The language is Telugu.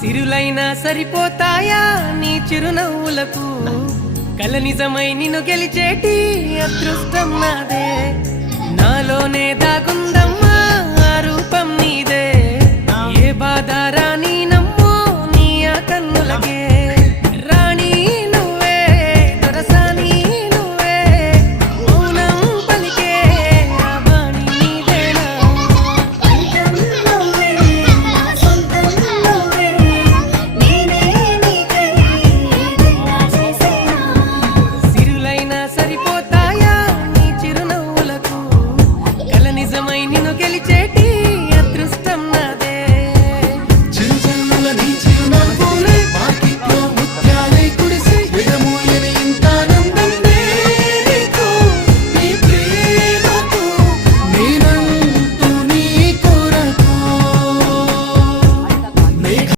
సిరులైనా సరిపోతాయా నీ చిరునవ్వులకు కల నిజమై నిన్ను గెలిచేటి అదృష్టం నాదే నాలోనే దాగుందమ్మా ఆ రూపం నీదే ఏ బాధ